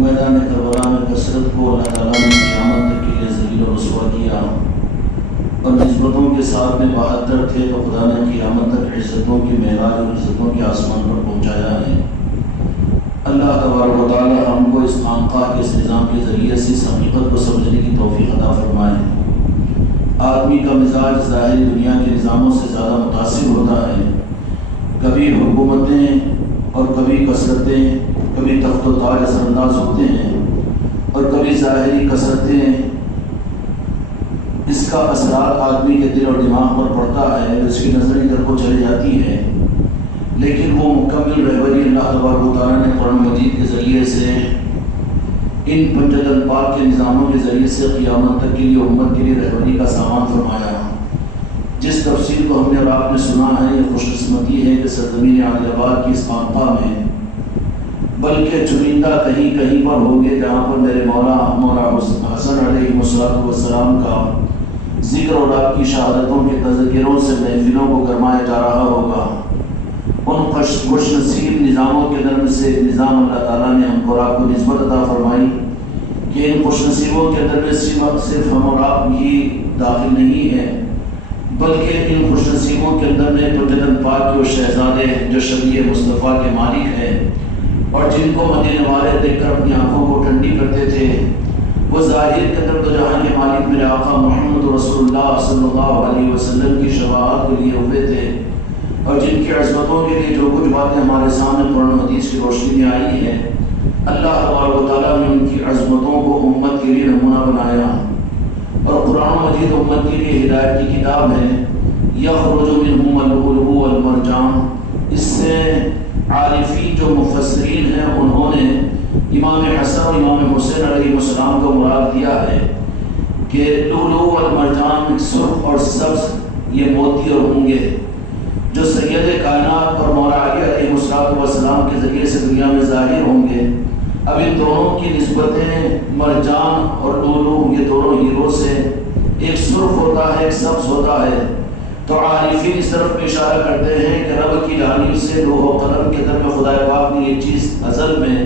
میدان کربلا میں کثرت کو اللہ تعالیٰ نے قیامت تک کے لیے ذلیل و رسوا کیا، اور نسبتوں کے ساتھ میں 72 تھے تو خدا نے قیامت تک عزتوں کی معراج اور عزتوں کے آسمان پر پہنچایا ہے۔ اللہ تبارک و تعالیٰ ہم کو اس خانقاہ کے اس نظام کے ذریعے سے اس حقیقت کو سمجھنے کی توفیق عطا فرمائے۔ آدمی کا مزاج ظاہری دنیا کے نظاموں سے زیادہ متاثر ہوتا ہے، کبھی حکومتیں اور کبھی کثرتیں، کبھی تخت و تاج اثر انداز ہوتے ہیں اور کبھی ظاہری کثرتیں، اس کا اثرات آدمی کے دل اور دماغ پر پڑتا ہے، اس کی نظر ادھر کو چلی جاتی ہے، لیکن وہ مکمل رہبری اللہ تبارک و تعالیٰ نے قرآن مجید کے ذریعے سے ان پنجتن پاک کے نظاموں کے ذریعے سے قیامت تک کے لیے امت کے لیے رہبری کا سامان فرمایا۔ جس تفصیل کو ہم نے اور آپ نے سنا ہے، یہ خوش قسمتی ہے کہ سرزمین عادل آباد کی اس خانقاہ میں، بلکہ چنندہ کہیں کہیں پر ہوگے جہاں پر میرے مولا حسن علیہ السلام کا ذکر اور آپ کی شہادتوں کے تذکروں سے محفلوں کو گرمایا جا رہا ہوگا۔ ان خوش نصیب نظاموں کے اندر میں سے ایک نظام اللہ تعالیٰ نے ہم کو آپ کو نسبت عطا فرمائی کہ ان خوش نصیبوں کے اندر میں صرف ہم اور آپ ہی داخل نہیں ہیں، بلکہ ان خوش نصیبوں کے اندر میں پنجتن پاک کے وہ شہزادے جو شبیہ مصطفیٰ کے مالک ہیں اور جن کو مدینے والے دیکھ کر اپنی آنکھوں کو ٹھنڈی کرتے تھے، وہ ظاہر کے اندر تو جہاں کے مالک میرے آقا محمد رسول اللہ صلی اللہ علیہ وسلم کی شفاعت کے لیے ہوئے تھے، اور جن کی عظمتوں کے لیے جو کچھ باتیں ہمارے سامنے قرآن حدیث کی روشنی میں آئی ہیں، اللہ تبارک و تعالیٰ نے ان کی عظمتوں کو امت کے لیے نمونہ بنایا، اور قرآن مجید امت کے لیے ہدایت کی کتاب ہے۔ یخرج منہم اللؤلؤ والمرجان، اس سے عارفین جو مفسرین ہیں انہوں نے امام حسن اور امام حسین علیہ السلام کو مراد دیا ہے کہ لؤلؤ والمرجان سرخ اور سبز یہ موتی اور ہوں گے جو سید کائنات اور مولا علی علیہ السلام کے ذریعے سے دنیا میں ظاہر ہوں گے۔ اب ان دونوں کی نسبتیں مرجان اور لؤلؤ، یہ دونوں ہیرو سے، ایک سرخ ہوتا ہے ایک سبز ہوتا ہے، تو عارفین اس طرف میں اشارہ کرتے ہیں کہ رب کی جانب سے لوح و قلم کے در میں خدا پاک نے یہ چیز ازل میں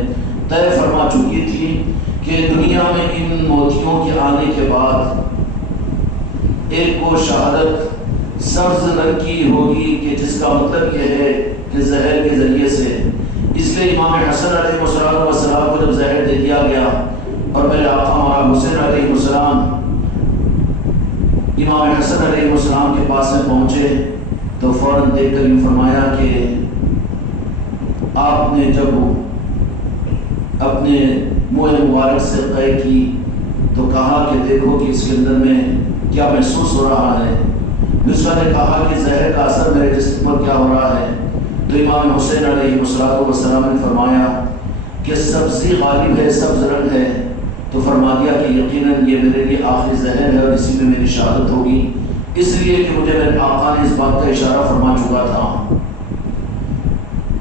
طے فرما چکی تھی کہ دنیا میں ان موتیوں کے آنے کے بعد ایک کو شہادت سبز رنگ کی ہوگی، کہ جس کا مطلب یہ ہے کہ زہر کے ذریعے سے، اس لیے امام حسن علیہ السلام کو جب زہر دے دیا گیا اور میرے آقا مولا حسین علیہ السلام امام حسن علیہ السلام کے پاس میں پہنچے تو فوراً دیکھ کر یہ فرمایا کہ آپ نے جب اپنے منہ مبارک سے قے کی تو کہا کہ دیکھو کہ اس کے اندر میں کیا محسوس ہو رہا ہے۔ دوسرا نے کہا کہ زہر کا اثر میرے جسم پر کیا ہو رہا ہے، تو امام حسین علیہ السلام نے فرمایا کہ سبزی غالب ہے، سبز رنگ ہے، تو فرما دیا کہ یقیناً یہ میرے لیے آخری زہر ہے اور اسی میں میری شہادت ہوگی، اس لیے کہ مجھے میرے آقا نے اس بات کا اشارہ فرما چکا تھا۔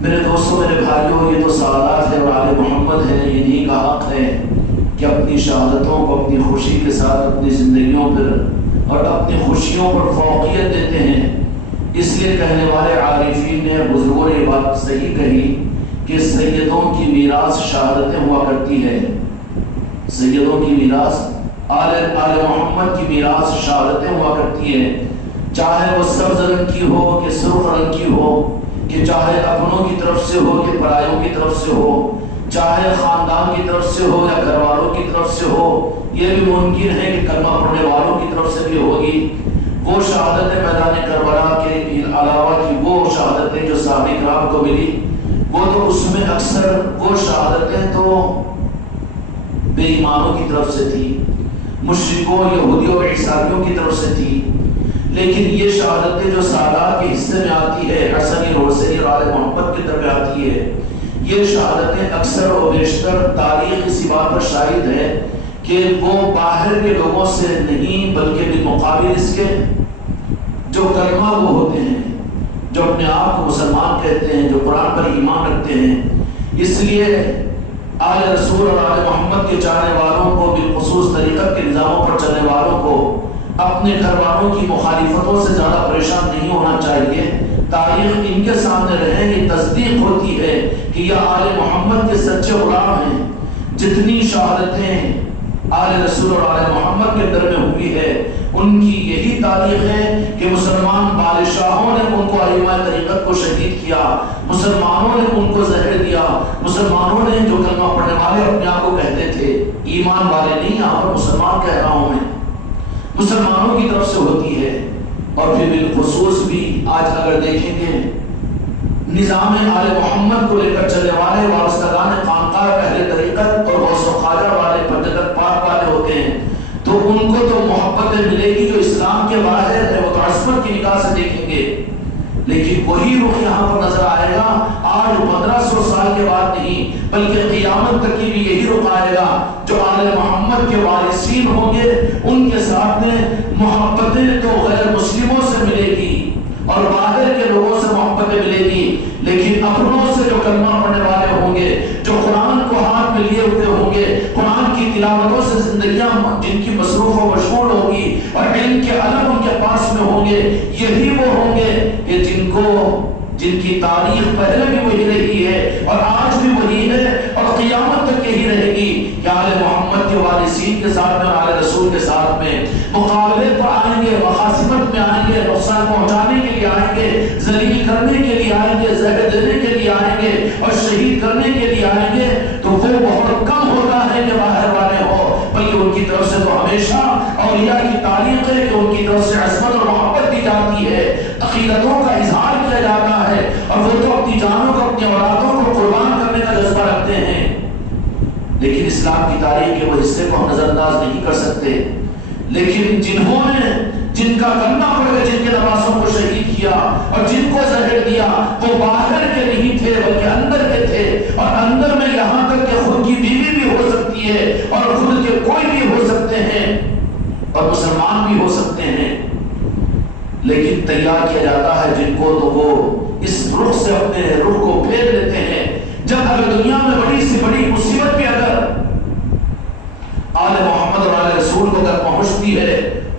میرے دوستوں، میرے بھائیوں، یہ تو سعادت ہے اور آل محمد ہے، انہی کا حق ہے کہ اپنی شہادتوں کو اپنی خوشی کے ساتھ اپنی زندگیوں پر اور اپنی خوشیوں پر فوقیت دیتے ہیں۔ اس لیے کہنے والے عارفین نے، بزرگوں نے یہ بات صحیح کہی کہ سیدوں کی میراث شہادتیں ہوا کرتی ہے، سیدوں کی میراث، آل محمد کی میراث شہادتیں ہوا کرتی ہے، چاہے وہ سبز رنگ کی ہو کہ سرخ رنگ کی ہو، کہ چاہے اپنوں کی طرف سے ہو کہ پرایوں کی طرف سے ہو، چاہے خاندان کی طرف سے ہو یا گھر والوں کی طرف سے ہو، یہ بھی ممکن ہے کہ کلمہ پڑھنے والوں کی طرف سے بھی ہوگی۔ وہ شہادتیں میدان کربلا کے علاوہ کی وہ شہادتیں جو صحابہ کرام کو ملی، وہ تو اس میں اکثر وہ شہادتیں تو بے ایمانوں کی طرف سے تھی، مشرکوں، یہودیوں اور عیسائیوں کی طرف سے تھی، لیکن یہ شہادتیں جو سادات کے حصے میں آتی ہے، حسنی اور حسینی اور آل محمد کی طرف آتی ہے، یہ شہادتیں اکثر و بیشتر تاریخ اسی بات پر شاہد ہے کہ وہ باہر کے لوگوں سے نہیں بلکہ بالمقابل اس کے جو کلمہ وہ ہوتے ہیں، جو اپنے آپ کو مسلمان کہتے ہیں، جو قرآن پر ایمان رکھتے ہیں، اس لیے آل رسول اور آل محمد کے چاہنے والوں کو، بالخصوص طریقت کے نظاموں پر چلنے والوں کو اپنے گھر والوں کی مخالفتوں سے زیادہ پریشان نہیں ہونا چاہیے۔ تاریخ ان کے سامنے رہے گی، تصدیق ہوتی ہے کہ یہ آل محمد کے سچے غلام ہیں، جتنی شہادتیں آل رسول اور آل محمد کے اندر میں ہوئی ہے ان کی یہی تاریخ ہے کہ مسلمان بادشاہوں نے ان کو ائمہ طریقت کو شہید کیا، مسلمانوں نے ان کو زہر دیا، مسلمانوں نے جو کلمہ پڑھنے والے اپنے آپ کو کہتے تھے، ایمان والے نہیں، یہاں پر مسلمان کہہ رہا ہوں میں، مسلمانوں کی طرف سے ہوتی ہے۔ اور پھر بالخصوص بھی آج اگر دیکھیں گے نظام آل محمد کو لے کر چلنے والے وابستگان خانقاہ اہل طریقت اور غوث و خواجہ والے پنجتن پاک والے ہوتے ہیں تو ان کو تو محبت ملے گی جو اسلام کے باہر ہے، وہ تو عصمت کی نگاہ سے دیکھیں گے، لیکن وہی رخ یہاں پر نظر آئے گا آج 1500 سال کے بعد نہیں بلکہ قیامت تک کی بھی یہی رخ آئے گا۔ جو آل محمد کے وارثین ہوں گے ان کے ساتھ میں محبتیں تو غیر مسلموں سے ملے گی اور باہر کے لوگوں سے محبتیں ملے گی، لیکن اپنوں سے جو کلمہ پڑھنے والے ہوں گے، جو قرآن کو ہاتھ میں لیے ہوئے ہوں گے، قرآن کی تلاوتوں سے زندگیاں جن کی مصروف و مشغول ہوگی اور علم کے علم ان کے پاس میں ہوں گے، یہی وہ ہوں گے کہ جن کی تاریخ پہلے بھی وہی رہی ہے اور آج بھی وہی ہے اور قیامت تک یہی رہے گی کہ آل محمد کے وارثین کے ساتھ میں، آل رسول کے ساتھ میں مقابلے پر آئیں گے، مخاصمت میں آئیں گے، نقصان پہنچانے کے لیے آئیں گے، ذلیل کرنے کے لیے آئیں گے، زہر دینے کے لیے آئیں گے اور شہید کرنے کے لیے آئیں گے، تو وہ بہت کم ہوتا ہے کہ باہر والے ہو، بلکہ ان کی طرف سے تو ہمیشہ اولیاء کی تاریخ ہے کہ ان کی طرف سے عصمت اور محبت دی جاتی ہے، عقیدتوں کا اظہار کیا جاتا ہے اور وہ تو اپنی جانوں کو، اپنی اولادوں کو قربان کرنے کا جذبہ رکھتے ہیں، لیکن اسلام کی تاریخ کے وہ حصے کو ہم نظر انداز نہیں کر سکتے۔ لیکن جنہوں نے جن کا کلمہ پڑھ کے جن کے نواسوں کو شہید کیا اور جن کو زہر دیا وہ باہر کے نہیں تھے بلکہ اندر کے تھے، اور اندر میں یہاں تک کہ خود کی بیوی بھی ہو سکتی ہے اور خود کے کوئی بھی ہو سکتے ہیں اور مسلمان بھی ہو سکتے ہیں، لیکن تیار کیا جاتا ہے جن کو تو وہ اس رخ سے اپنے رخ کو پھیر لیتے ہیں۔ جب اگر دنیا میں بڑی سے بڑی مصیبت بھی اگر آل محمد اور آل رسول کو اگر پہنچتی ہے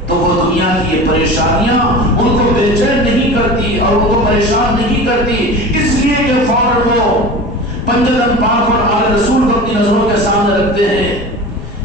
تو وہ دنیا کی یہ پریشانیاں ان کو بے چین نہیں کرتی اور ان کو پریشان نہیں کرتی، اس لیے کہ فوراً وہ پنجتن پاک اور آل رسول کو اپنی نظروں کے سامنے رکھتے ہیں۔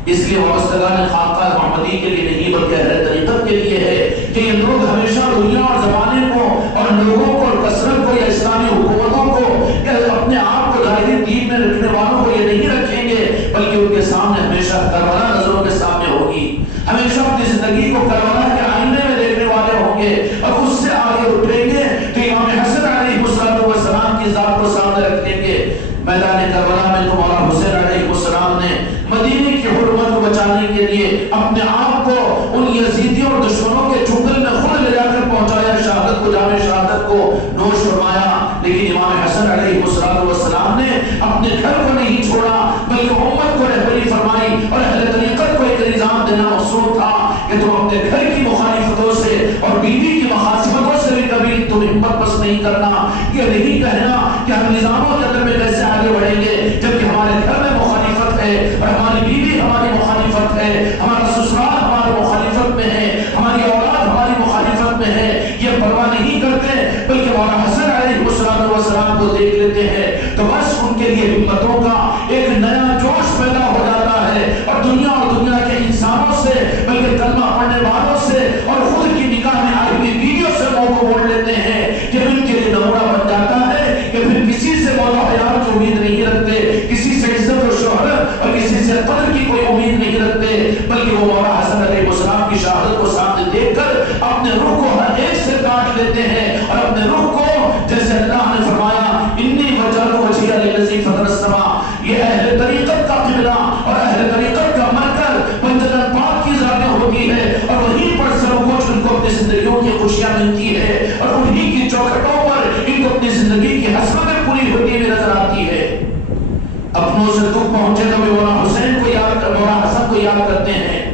اس لیے وابستگان خانقاہ محمدی کے لیے نہیں بلکہ اہل طریقت کے لیے ہے کہ یہ لوگ ہمیشہ دنیا اور زمانے کو اور لوگوں کو اور کثرت کو یا اسلامی حکومتوں کو یا اپنے آپ کو ظاہری دین میں رکھنے والوں کو یہ نہیں رکھیں گے، بلکہ ان کے سامنے ہمیشہ کربلا نظروں کے سامنے ہوگی، ہمیشہ اپنی زندگی کو کربلا کے آئینے میں دیکھنے والے ہوں گے اور اس سے آگے اٹھیں گے تو امام حسن علیہ السلام کی ذات کو سامنے رکھیں گے۔ میدان کربلا میں تو مولا حسین علیہ السلام نے مدینے کی حرمت کو بچانے کے لیے اپنے آپ کو ان یزیدیوں اور دشمنوں کے چنگل میں خود لے جا کر پہنچایا، شہادت کو، جام شہادت کو نوش فرمایا، لیکن امام حسن علیہ السلام نے اپنے گھر کو نہیں چھوڑا بلکہ امت کو رہبری فرمائی اور اہل طریقت کو ایک نظام دینا مقصود تھا کہ تم اپنے گھر کی مخالفتوں سے اور بیوی کی مخاصمتوں سے بھی کبھی تم ہمت بس نہیں کرنا، یہ نہیں کہنا کہ ہم نظاموں کے اندر میں کیسے آگے بڑھیں گے جبکہ ہمارے گھر میں مخالفت ہے اور ہماری بیوی ہماری مخالفت ہے، ہمارا سسرال ہماری مخالفت میں ہے، ہماری اولاد ہماری مخالفت میں ہے، یہ پرواہ نہیں کرتے بلکہ مولانا حسن علیہ السلام کو دیکھ لیتے ہیں تو بس ان کے لیے ہمتوں کا ایک نیا جوش پیدا ہو جاتا ہے اور دنیا کے انسانوں سے بلکہ کلمہ پڑھنے والوں سے اور خود کی نکاح میں آئی ہوئی بیویوں سے منہ کو موڑ لیتے ہیں کہ ان کے لیے نمونہ بن جاتا ہے کہ پھر کسی سے مولا حیات کی امید نہیں رکھتے، کسی سے عزت و شہرت اور کسی سے قدر کی کوئی امید نہیں رکھتے، بلکہ وہ مولا حسن علیہ السلام کی شہادت کو سامنے دیکھ کر اپنے روح کو ہر ایک سے کاٹ لیتے ہیں اور اپنے روح کو جیسے اللہ نے فرمایا انی وجہت وجہی للذی فطر السماء، یہ اہل طریقت کا قبلہ اور اہل طریقت کا مرکز پنجتن پاک کی ذاتیں ہوتی ہے اور وہیں پر سب کچھ ان کو اپنی زندگیوں کی خوشیاں ملتی ہے اور انہی کی چوکھٹوں پر ان کو اپنی زندگی کی حسرتیں پوری ہوتی ہوئی نظر آتی ہے۔ اپنوں سے دکھ پہنچے تو بھی مولانا حسین کو یاد کر، مولانا حسن کو یاد کرتے ہیں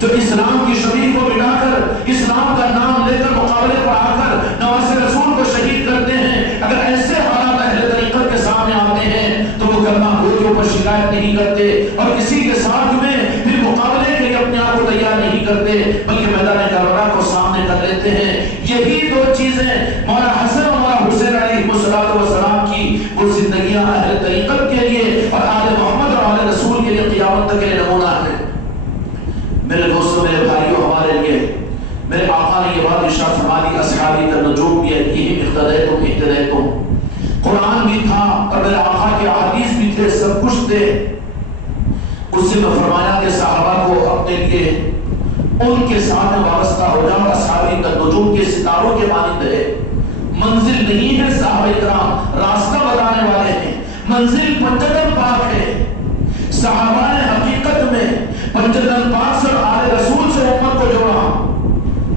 جو اسلام کی شبیہ کو مٹا کر اسلام کا نام لے کر مقابلے پر آ کر نواز رسول کو شہید کرتے ہیں۔ اگر ایسے حالات اہل طریقت کے سامنے آتے ہیں تو وہ کلمہ گو کے اوپر شکایت نہیں کرتے اور کسی کے ساتھ میں پھر مقابلے کے لیے اپنے آپ کو تیار نہیں کرتے بلکہ میدان کربلا کو سامنے کر لیتے ہیں۔ یہی دو چیزیں مولانا حسن اور مولانا حسین علیہ السلام کی وہ زندگیاں اہل طریقت کے لیے اور آل محمد اور آل رسول تھے، سب کچھ تھے، اس سے میں فرمایا کہ صحابہ کو اپنے لیے ان کے ساتھ وابستہ ہو جاؤ، اصحابی کا نجوم کے ستاروں کے مانند ہے، منزل نہیں ہے صحابہ کرام، راستہ بتانے والے ہیں، منزل پنجتن پاک ہے۔ صحابہ نے حقیقت میں پنجتن پاک سے اور آل رسول سے امت کو جوڑا،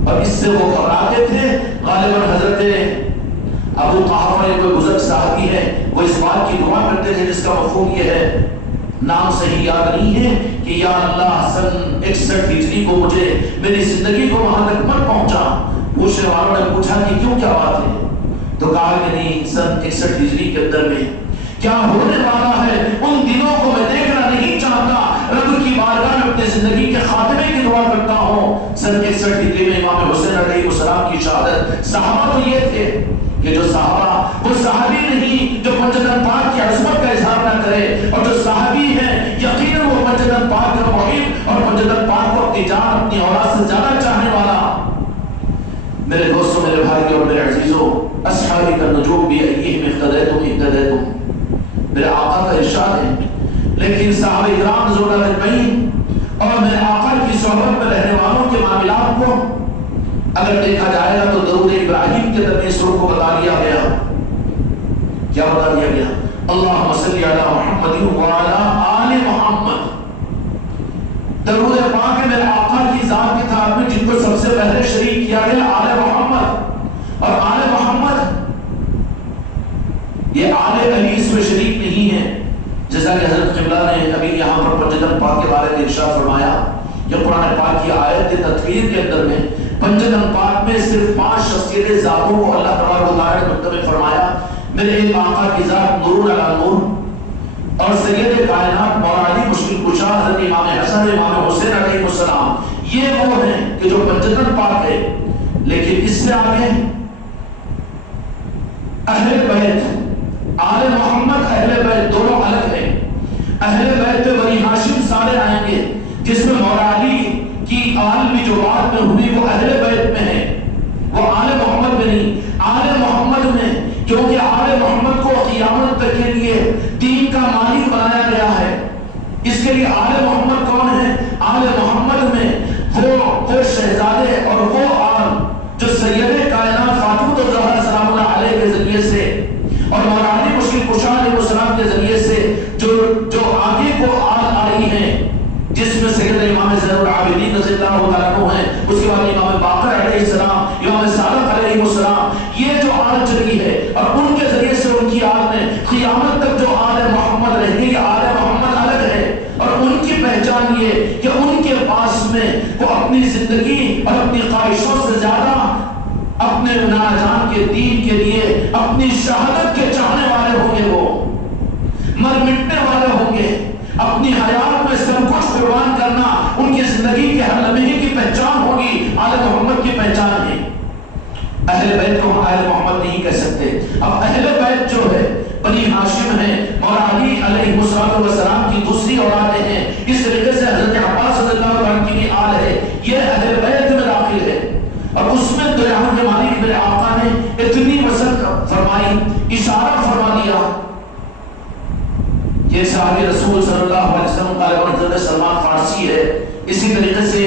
اور اس سے وہ گھبراتے تھے۔ غالباً حضرت ابو قحافہ کوئی بزرگ صحابی ہے، وہ اس بات کی دعا کرتے تھے جس کا مفہوم یہ ہے، نام صحیح یاد نہیں ہے، کہ یا اللہ سن 61 ہجری کو مجھے میری زندگی کو وہاں تک مت پہنچا۔ پوچھنے والوں نے پوچھا کہ کیوں، کیا بات ہے؟ تو کہا کہ نہیں، سن 61 ہجری کے اندر میں کیا ہونے والا ہے ان دنوں کو میں دیکھنا نہیں چاہتا، رب کی بارگاہ میں اپنے زندگی کے خاتمے کی دعا کرتا ہوں۔ سن 61 ہجری میں امام حسین علیہ السلام کی شہادت۔ صحابہ تو یہ تھے کہ جو صحابہ، وہ صحابی نہیں جو پنجتن پاک کی عظمت کا اظہار نہ کرے، اور جو صحابی ہیں یقیناً وہ پنجتن پاک کا محب اور پنجتن پاک کو اپنی جان اپنی اولاد سے زیادہ چاہنے والا۔ میرے دوستوں، میرے بھائی اور میرے عزیزوں، اصحابی کا نجوم بھی ایہم اقتدیتم اقتدیتم، میرے آقا کا ارشاد ہے۔ لیکن صحابہ کرام زوجہ اجمعین اور میرے آقا کی صحبت میں رہنے والوں کے معاملات کو اگر دیکھا جائے گا تو درود ابراہیم کے درمیان سر کو بتا دیا گیا۔ کیا بتا دیا گیا؟ اللہم صلی علی محمد وعلی آل محمد۔ درود پاک میرے آقا کی ذات کی تعریف میں جن کو سب سے پہلے شریک کیا گیا آل محمد، اور آل محمد یہ آل علی اس میں شریک نہیں ہے، جیسا کہ حضرت قبلہ نے ابھی یہاں پر پنجتن پاک کے بارے میں ارشاد فرمایا کہ قرآن پاک کی آیت تطہیر کے اندر میں پنجتن پاک میں صرف 5 شخصیت ذاتوں کو اللہ تبارک و تعالیٰ نے منتخب فرمایا۔ میرے ایک آقا کی ذات نور علی نور، اور سید کائنات مولا علی مشکل کشا حضرت امام حسن امام حسین علیہ السلام، یہ وہ ہیں کہ جو پنجتن پاک ہے۔ لیکن اس سے آگے اہل بیت، آل محمد اہل بیت دونوں الگ ہیں۔ اہل بیت بنی ہاشم سارے آئیں گے، جس میں مولا علی کی آل بھی جو بعد میں ہوئی وہ اہل بیت میں ہے، وہ آل محمد میں نہیں۔ آل محمد میں کیونکہ آل محمد کو قیامت تک کے لیے دین کا مالک بنایا گیا ہے، اس کے لیے آل محمد کون ہے؟ آل محمد میں وہ شہزادے اور وہ آل جو سید کائنات فاطمہ الزہرا سلام اللہ علیہ کے ذریعے سے اور مولا علی مشکل کشا علیہ السلام کے ذریعے سے جو آگے کو آل آئی ہیں، جس میں سید امام زین العابدین رضی اللہ تعالیٰ عنہ ہیں، اس کے بعد امام باقر علیہ السلام، امام صادق علیہ السلام، یہ جو آل چلی ہے اور ان کے ذریعے سے ان کی آل میں قیامت تک جو آل محمد رہ گئی، آل محمد الگ ہے، اور ان کی پہچان یہ کہ ان کے پاس میں وہ اپنی زندگی اور اپنی خواہشوں سے زیادہ اپنے نانا جان کے دین کے لیے اپنی شہادت کے چاہنے والے ہوں گے، وہ مر مٹنے والے ہوں گے، اپنی حیات میں سب کچھ قربان کرنا ان کی زندگی کے ہر لمحے کی پہچان ہوگی، آل محمد کی پہچان ہے۔ اہل بیت کو ہم اہل محمد نہیں کہہ سکتے۔ اب اہل بیت جو ہے بنی ہاشم ہے، مولا علی علیہ السلام کی دوسری اولادیں ہیں، اس طریقے سے حضرت عباس رضی اللہ عنہ کی بھی آل ہے، یہ اہل بیت میں داخل ہے۔ اور اس میں دو جہاں کے مالک میرے آقا نے اتنی وسعت فرمائی، اشارہ فرما دیا، یہ صحابی رسول صلی اللہ علیہ وسلم کا حضرت سلمان فارسی ہے، اسی طریقے سے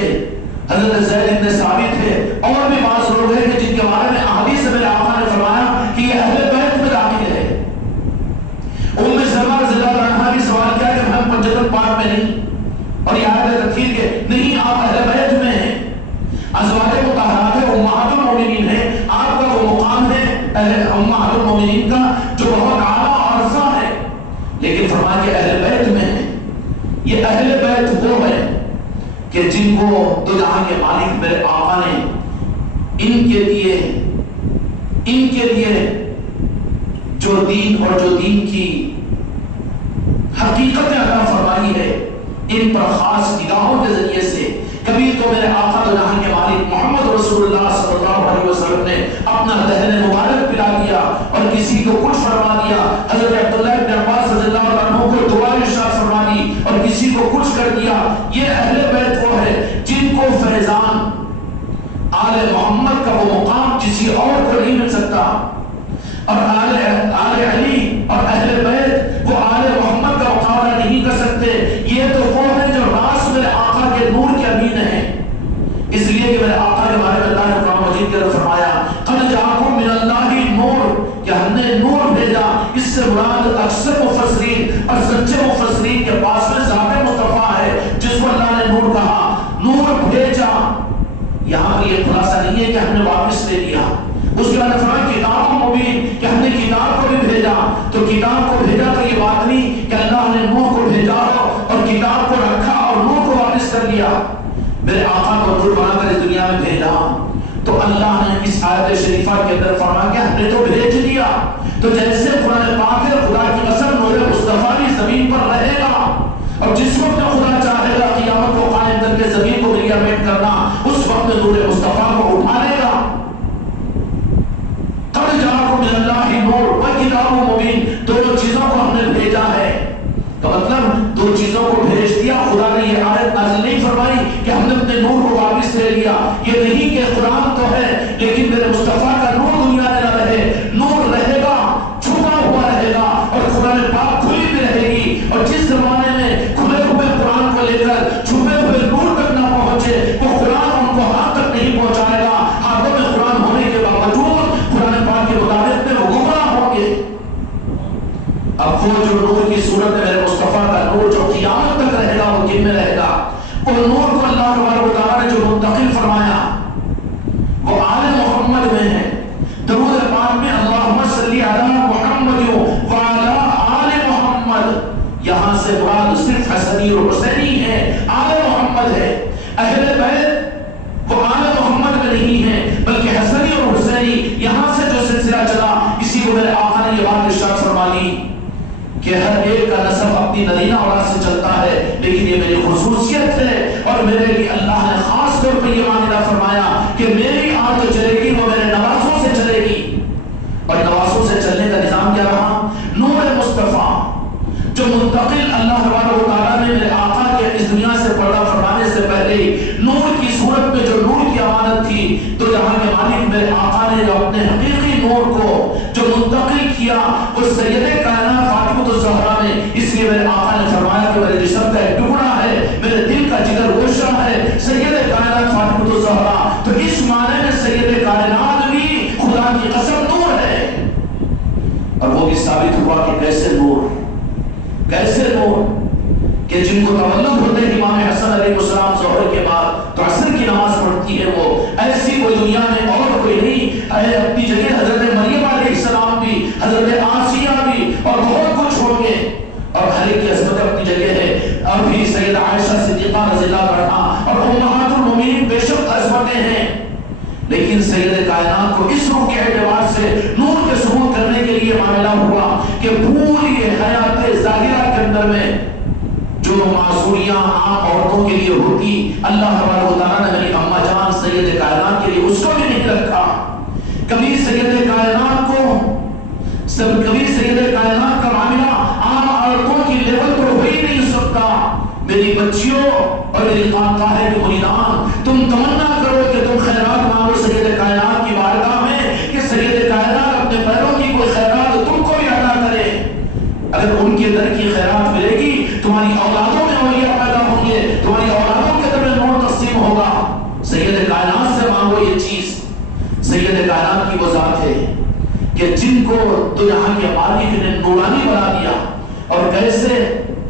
حضرت زید بن ثابت ہے، اور بھی بعض لوگ ہیں کہ جن کے بارے میں احادیث میں آقا نے فرمایا کہ یہ اہل بیت میں داخل ہے۔ ام سلمہ رضی اللہ عنہا بھی سوال کیا کہ ہم پنجتن پاک میں نہیں، اور یہ آیت تطہیر کے نہیں، آپ اہل بیت میں ہیں، ازواج مطہرات ہیں، امہات المومنین ہیں، آپ کا وہ مقام ہے امہات المومنین کا جو بہت اعلیٰ اور عرصہ ہے، لیکن فرمایا کہ اہل بیت میں ہیں۔ یہ اہل بیت وہ ہے کہ جن کو دو جہاں کے مالک میرے آقا نے ان کے لیے جو دین اور جو دین کی حقیقت عطا فرمائی ہے، ان پر خاص نگاہوں کے ذریعے سے کبھی تو میرے آقا دو جہاں کے مالک محمد رسول اللہ صلی اللہ علیہ وسلم نے اپنا دہن مبارک پلا دیا اور کسی کو کچھ فرما دیا، حضرت عبداللہ بن عباس رضی اللہ عنہ کو دعا ارشاد فرما دی اور کسی کو کچھ کر دیا۔ یہ اہل بیت وہ ہے جن کو فیضان آل محمد کا وہ مقام کسی اور کو نہیں مل سکتا، اور آل علی اور اہل بیت وہ آل محمد کا ہم نے واپس لے لیا۔ اس کے بعد فرمایا کتاب مبین کہ ہم نے کتاب کو بھی بھیجا۔ تو کتاب کو بھیجا تو یہ بات نہیں کہ اللہ نے نور کو بھیجا اور کتاب کو رکھا اور نور کو واپس کر لیا۔ میرے آقا کو نور بنا کر اس دنیا میں بھیجا تو اللہ نے اس آیت شریفہ کے اندر فرمایا کہ ہم نے تو بھیج دیا۔ تو جیسے قرآن پاک ہے خدا کی قسم نور مصطفیٰ بھی زمین پر رہے گا، اور جس وقت خدا چاہے گا قیامت کو قائم کر کے زمین کو ریلیویٹ کرنا، اس وقت نور مصطفیٰ کو اٹھا لے گا۔ قد جاءکم من اللہ نور وکتاب مبین، دونوں چیزوں کو ہم نے بھیجا ہے۔ تو مطلب دو چیزوں کو بھیج دیا۔ خدا نے یہ آیت نازل نہیں فرمائی کہ ہم نے اپنے نور کو واپس لے لیا، یہ نہیں کہ قرآن تو ہے لیکن میرے مصطفیٰ کا نور دنیا میں نہ رہے۔ نور رہے گا، چھپا ہوا رہے گا، اور قرآن پاک کھلی بھی رہے گی، اور جس زمانے میں کھلے ہوئے قرآن کو لے کر چھپے ہوئے نور تک نہ پہنچے وہ قرآن ان کو ہاتھ تک نہیں پہنچائے گا۔ ہاتھوں میں قرآن ہونے کے باوجود قرآن پاک کے مطابق میں وہ گمراہ ہوں گے۔ اب وہ جو نور کی صورت ہے میرے مصطفیٰ کا نور جو قیامت تک رہے گا وہ کن میں رہے گا؟ اور نور کو اللہ تبارک و تعالیٰ نے جو منتقل فرمایا وہ آل محمد میں ہے۔ درود پاک میں اللہم صلی علی محمد وعلی آل محمد، یہاں سے مراد صرف حسنی اور حسینی ہے، آل محمد ہے۔ اہل بیت وہ آل محمد میں نہیں ہے بلکہ حسنی اور حسینی، یہاں سے جو سلسلہ چلا اسی کو میرے آقا نے یہ بات ارشاد فرما لی کہ ہر ایک کا نسب اپنی نرینہ اولاد سے چلتا ہے، لیکن یہ میری خصوصیت ہے اور میرے لیے اللہ نے خاص طور پہ یہ معاملہ فرمایا کہ میری آنکھ جو چلے گی وہ میرے نوازوں سے چلے گی۔ اور نوازوں سے چلنے کا نظام کیا رہا؟ نور مصطفیٰ جو منتقل اللہ تبارک و تعالیٰ نے میرے آقا کے اس دنیا سے پردہ فرمانے سے پہلے نور کی صورت میں جو نور کی امانت تھی، تو جہاں کے مالک میرے آقا نے جو اپنے حقیقی نور کو جو منتقل کیا وہ سید کائنات فاطمہ الزہرا میں، اس لیے میرے آقا نے فرمایا کہ میرے جسم کا ایک ٹکڑا ہے، میرے دل کا جگر گوشہ ہے سید کائنات فاطمہ الزہرا۔ تو اس معنی میں سید کائنات بھی خدا کی قسم نور ہے۔ اور وہ بھی ثابت ہوا کہ کیسے نور کہ جن کو تولد ہوتے ہیں امام حسن علیہ السلام ظہر کے بعد تو عصر کی نماز پڑھتی ہے، وہ ایسی کوئی دنیا میں اور کوئی نہیں ہے۔ اپنی جگہ حضرت مریم علیہ السلام بھی، حضرت آسیہ بھی، اور بہت کچھ ہوں گے، اور ہر ایک کی عظمت اپنی جگہ ہے۔ اور بھی سید عائشہ صدیقہ رضی اللہ عنہا اور امہات المومنین بے شک عظمتیں ہیں، لیکن سید کائنات کو اس روح کے اعتبار سے نور کے ثبوت کرنے کے لیے معاملہ ہوا کہ پوری حیات ظاہرہ کے اندر میں جو معصوریاں عام عورتوں کے لیے ہوتی، اللہ تبارک و تعالیٰ نے میری اماں جان سید کائنات کے لیے اس کو بھی نہیں رکھا۔ کبھی سید کائنات کا معاملہ عام عورتوں کی لیول پر ہو ہی نہیں سکتا۔ میری بچیوں اور میری خانقاہ کے مریدان، تم تمنا کرو کہ تم خیرات مانگو سید کائنات کی بارگاہ میں کہ سید کائنات اپنے پیروں کی کوئی خیرات تم کو بھی عطا کرے۔ اگر ان کے در کی خیرات ملے گی تمہاری اولادوں میں اولیاء پیدا ہوں گے، تمہاری اولادوں کے در میں نور تقسیم ہوگا۔ سید کائنات سے مانگو یہ چیز۔ سید کائنات کی وہ ذات ہے کہ جن کو تو یہاں کے مالک نے نورانی بنا دیا، اور کیسے